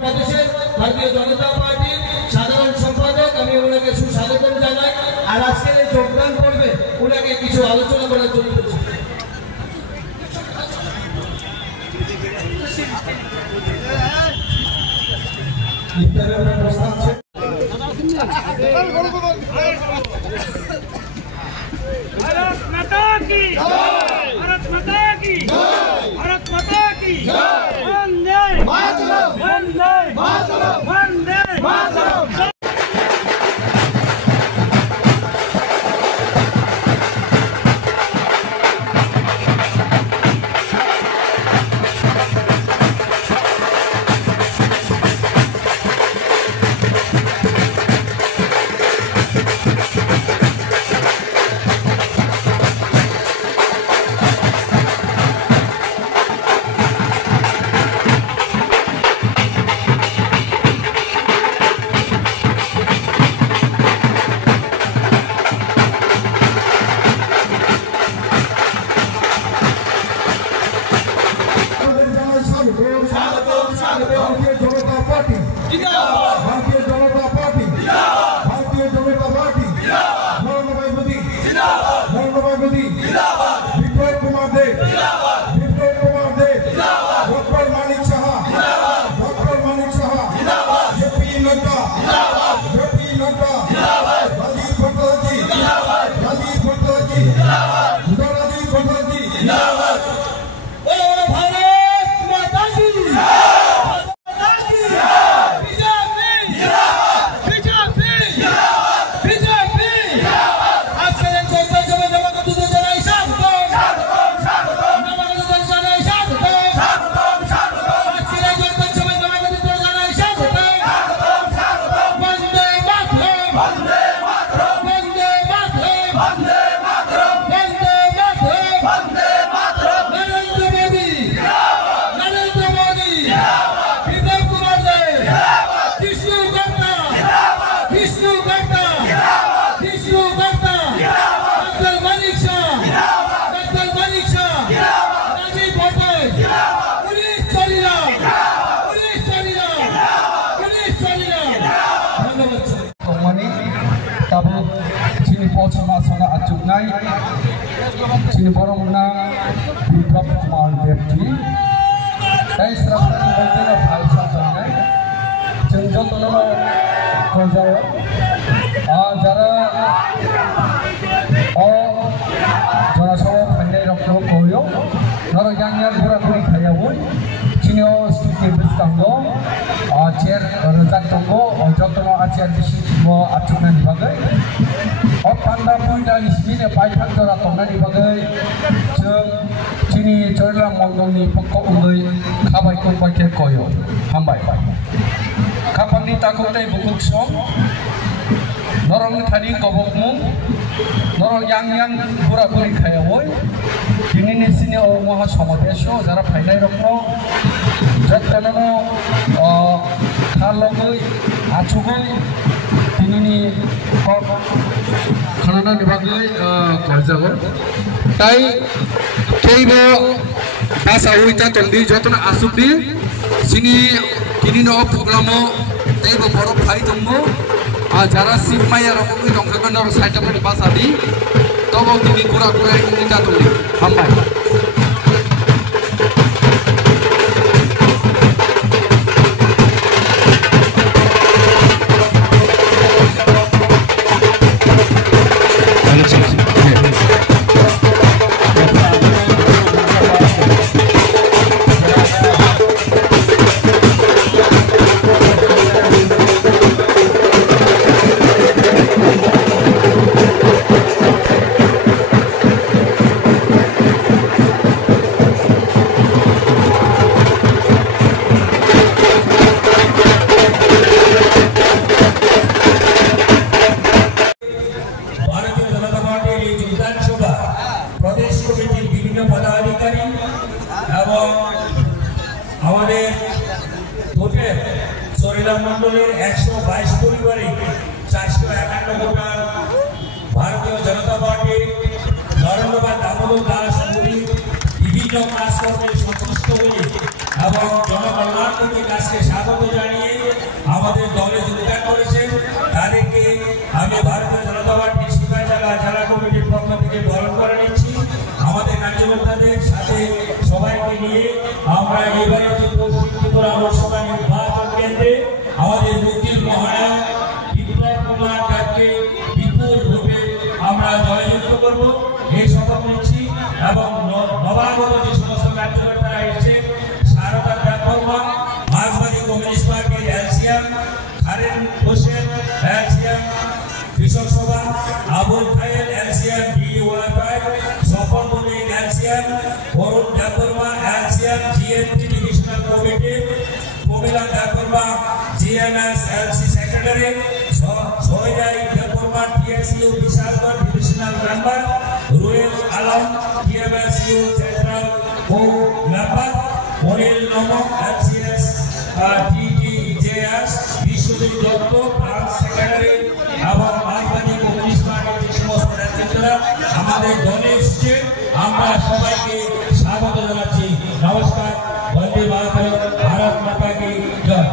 প্রদেশের ভারতীয় জনতা পার্টির সাধারণ সম্পাদক, আমি ওনাকে সুস্বাগতম জানাই। আর আজকে যোগদান করবে ওনাকে কিছু আলোচনা করার জন্য भारत माता की जय, भारत माता की जय, भारत माता की जय, Vande Mataram, Vande Mataram, Vande Mataram. Sini borongna Biplab Kumar Devji, Dai Srafani Hotel of Halsa Janai, Chenjotolo Kozawa, Jara Jara Sawa Pandey Rokro Koyo, Noro Yang Pura Kuri Kayawui, Chinio Stiki Biskango, Chair Razak Tongo, Jotono Achair Bishimo Achunan Bagai. Panda Punda is in a pipe hunter of Mani Bagay, Chini Chola Mongoni, Poko Ului, Kabaiko Bake Koyo, Hambai. Kapani Takote Bukuk Song, Norong Tani Kobokmu, Norong Yang Purakuri Kayawoy, Kinini Senior Moha Somadesho, Zara Painai Rokno, Jatano, Kalogui, Achugui, Kinini Kanana dibagai kerjago, tai keibo bahasa Uita tondi jotuna asubdi sini kini no programo keibo borok hari tunggu jara simaya rokoki dongkakan nor saja pada bahasa di tobo kini kura-kura ini jatuh hambai. Bharatiya Janata party Narendra Damodar Das विभिन्न काजकर्मे संश्लिष्ट हয়ে এবং জনকল্যাণমূলক কাজকে স্বাগত জানিয়ে Sharin Hossain LCM Krishak Sabha, Abul Khayer LCM DYFI, Swapan Mallik LCM, Arun Debbarma LCM GNP divisional committee, Pramila Debbarma GMS LC secretary, Sohelai Debbarma TSU Bishalgarh divisional member, Ruel Alam TMSU central co member, Anil Namak LCS TTJS, Biswajit Dutta branch secretary এবং রাজধানী communist পার্টির যে সমস্ত নেতৃত্বরা আমাদের দলে এসেছে, আমরা সবাইকে স্বাগত জানাচ্ছি। নমস্কার। বন্দে মাতরম। ভারত মাতা কি জয়।